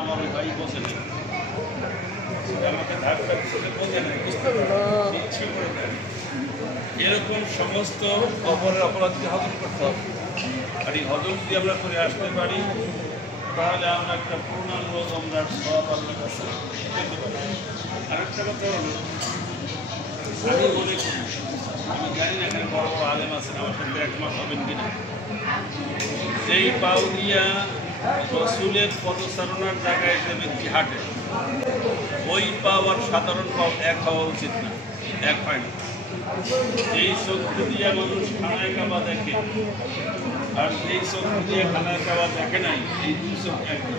আমার ওই ভাই বোঝে নাই, আমাকে ধাক্কা দিচ্ছে বোঝে নাই, বুঝতে ইচ্ছে করে দেয়। এরকম সমস্ত অপরের অপরাধকে হজম করতে হবে। আর এই হজম যদি আমরা করে আসতে পারি তাহলে আমরা একটা পূর্ণাঙ্গ আমরা সব আপনার কাছে পেতে পারি। আরেকটা কথা হলো, আমি মনে করি, আমি জানি না এখানে বড় বড় আলেম আছেন, আমার সাথে একমত হবেন কিনা, যেই পাউলিয়া রসুলের পদচারণার জায়গায় যে ব্যক্তি হাঁটে, ওই পাও আর সাধারণ পাও এক হওয়া উচিত না, এক হয় না। যেই চক্ষু দিয়ে মানুষ খানায় কাবা দেখে আর যেই চক্ষু দিয়ে খানায় কাবা দেখে নাই, এই দুই চোখ এক না।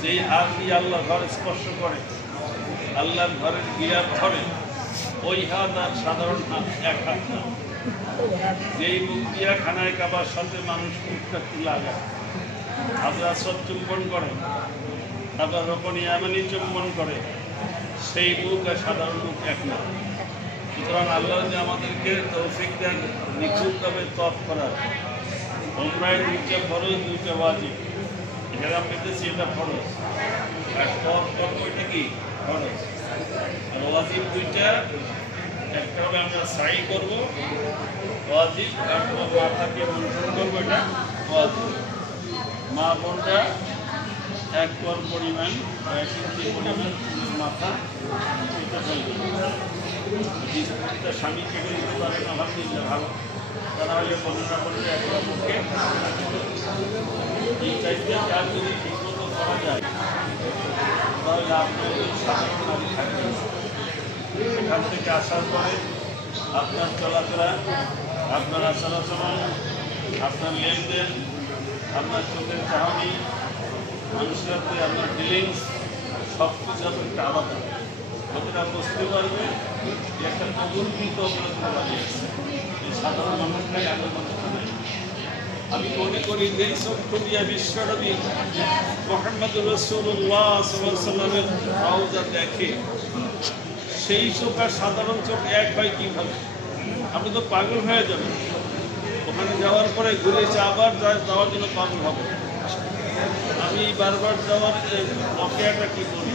যেই হাত দিয়ে আল্লাহ ঘর স্পর্শ করে, আল্লাহর ঘরের গিরাত ধরে, ওই হাত আর সাধারণ হাত এক হাত না। যেই মুখ দিয়া খানায় কাবার সাথে মানুষ মুখটা লাগায়, হাজরা সব চুম্বন করে, তারপর রকনি এমনই চুম্বন করে, সেই মুখ আর সাধারণ মুখ এক না। সুতরাং আল্লাহ যে আমাদেরকে তৌফিক দেন নিখুঁতভাবে তপ করার, ওমরায় দুইটা ফরজ, দুইটা ওয়াজিব। এখানে আমি পেতেছি এটা ফরজ, আর তপ করবো এটা কি ফরজ। আর ওয়াজিব দুইটা, একটা হবে আমরা সাই করবো ওয়াজিব, আর তোমার মাথাকে মন্থন করবো, এটা ওয়াজিব। মা বোনটা এক পর পরিমাণ বা 1 ইঞ্চি পরিমাণ মাথা এটা ফেলবে। স্বামী কেটে দিতে পারে না, আলহামদুলিল্লাহ ভালো, তারা হলে 15 পনেরো একটা পক্ষে এই চাইতে কাজ যদি ঠিকমতো করা যায় তাহলে আপনার সাধারণ নারী থাকবে। এখান থেকে আসার পরে আপনার চলাফেরা, আপনার আচার আচরণ, আপনার লেনদেন, আপনার চোখের চাহনি, মানুষের সাথে আপনার ফিলিংস, সব কিছু আপনার আলাদা। লোকেরা বুঝতে পারবে যে একটা কবুলকৃত অপরাধ বানিয়েছে, এই সাধারণ মানুষটাই আগে কথা নেই। আমি মনে করি যে চক্ষু দিয়া বিশ্বনবী মুহাম্মদুর রাসূলুল্লাহ সাল্লাল্লাহু আলাইহি ওয়াসাল্লামের রওজা দেখে, সেই চোখ আর সাধারণ চোখ এক হয় কীভাবে? আপনি তো পাগল হয়ে যাবেন। ওখানে যাওয়ার পরে ঘুরে এসে আবার যাওয়ার জন্য পাগল হবে। আমি বারবার যাওয়ার অপেক্ষাটা কী করি,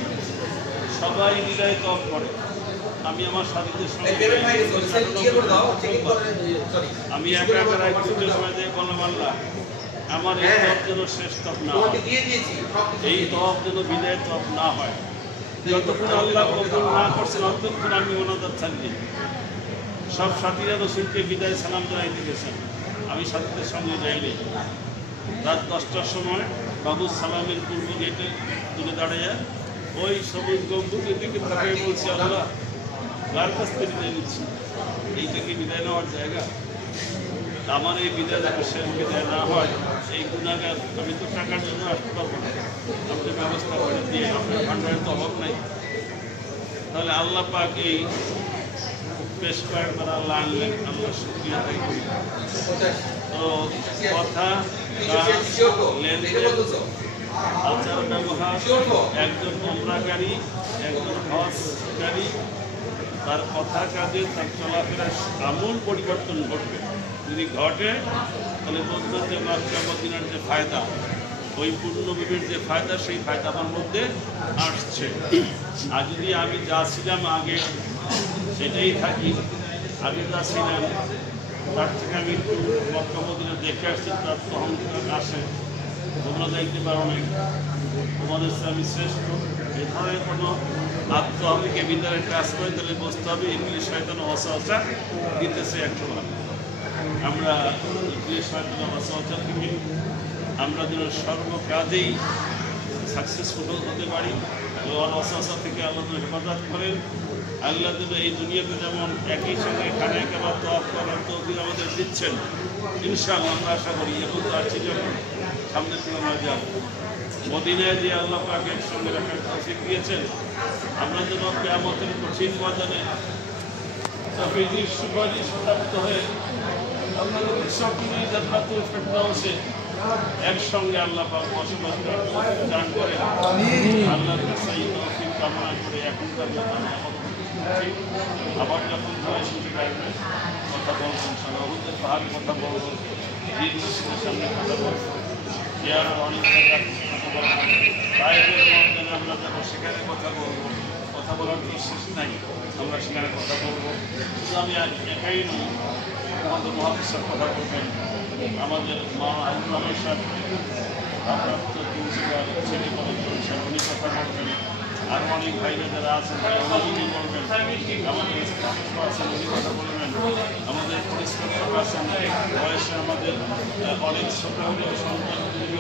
সবাই হৃদয় তপ করে। আমি আমার সাথীদের সঙ্গে আমি একা একা রায় দুটোর সময় দিয়ে বললাম, আল্লাহ আমার এই তপ যেন শেষ তপ না হয়, এই তপ যেন বিদায় তপ না হয়। যতক্ষণ আল্লাহ কবুল না করছেন ততক্ষণ আমি ওনাদের থাকি। সব সাথীরা রসুলকে বিদায় সালাম জানাইতে গেছেন, আমি সাথীদের সঙ্গে যাইনি। রাত 10টার সময় বাবু সালামের পূর্ব গেটে তুলে দাঁড়িয়ে ওই সবুজ গম্বুজের দিকে তাকাই বলছি, আল্লাহ কার কাছ থেকে বিদায় নিচ্ছি? এইটা কি বিদায় নেওয়ার জায়গা? আমার এই বিদায় যাতে শেষ বিদায় না হয়, এই গুণাগার আমি তো টাকার জন্য আসতে পারবো না, আপনি ব্যবস্থা করে দিয়ে, আপনার ভান্ডারের তো অভাব নাই। তাহলে আল্লাহ পাক এই বেশ কয়েকবার আল্লাহ আনলেন, আল্লাহ শুকরিয়া আদায় করি। তো কথা, লেনদেন, আচার ব্যবহার, একজন উমরাকারী, একজন হজকারী, তার কথা কাজে, তার চলাফেরার আমূল পরিবর্তন ঘটবে। যদি ঘটে তাহলে বুঝবেন যে মক্কা মদিনার যে ফায়দা, ওই পূর্ণবীবের যে ফায়দা, সেই ফায়দা আমার মধ্যে আসছে। আর যদি আমি যা ছিলাম আগে সেটাই থাকি, আগে যা ছিলাম তার থেকে আমি একটু মক্কা মদিনা দেখে আসছি, তার তো অহংকার আসে, তোমরা দেখতে পারো নাই, তোমাদের আমি শ্রেষ্ঠ, এ ধরনের কোনো আত্মহমিকে ভিতরে কাজ করে, তাহলে বুঝতে হবে ইংলিশ শয়তান অসহসা দিতেছে একশো বার। আমরা ইংলিশ শয়তান অসহসা থেকে আমরা যেন সর্বকাজেই সাকসেসফুল হতে পারি, অসহসা থেকে আল্লাহ হেফাজত করেন। আল্লাহ যেন এই দুনিয়াতে যেমন একই সঙ্গে খানায় কাবার তওয়াফ করার তৌফিক আমাদের দিচ্ছেন, ইনশাআল্লাহ আমরা আশা করি। এখন তো আসছি যখন, সামনের দিকে আমরা যাব, মদিনায় যে আল্লাহ পাকের সঙ্গে রাখার তৌফিক দিয়েছেন, আমরা যেন কিয়ামতের কঠিন ময়দানে নবীজির সুপারিশ প্রাপ্ত হয়ে আমাদের সকলেই জান্নাতুল ফেরদাউসে একসঙ্গে আল্লাহ পাক বসবাস করার তৌফিক দান করেন। আল্লাহর কাছে এই তৌফিক কামনা করে এখনকার মতো আবার যখন সময় সুযোগ আসবে কথা বলবো, ইনশাআল্লাহ পাহাড় কথা বলবো, দীর্ঘ সামনে কথা বলবো, অনেক বাইরের ময়দানে আমরা যাবো, সেখানে কথা বলবো, কথা বলার তো শেষ নাই, আমরা সেখানে কথা বলবো। শুধু আমি একাই নই, আমাদের মহাদিস কথা বলবেন, আমাদের মাওলানা সাহেব ভারপ্রাপ্ত প্রিন্সিপাল ছেলে কলেজ পরিষদ উনি কথা বলবেন, আর অনেক ভাইরা যারা আছেন উনি বলবেন, আমাদের আছেন উনি কথা বলবেন, আমাদের পরিষ্কার আছেন বয়সে আমাদের অনেক ছোট হলেও সন্তান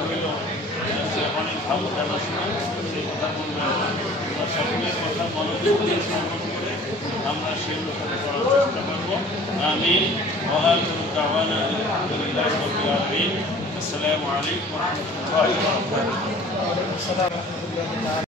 হইলেও অনেক ভালো জানাশোনা সেই কথা বলবেন। আমরা সকলের কথা মনোযোগ দিয়ে সংগ্রহ করে আমরা সেই অনুসারে করার চেষ্টা করবো। আমি আসসালামু আলাইকুম ওয়া রাহমাতুল্লাহি ওয়া বারাকাতুহু।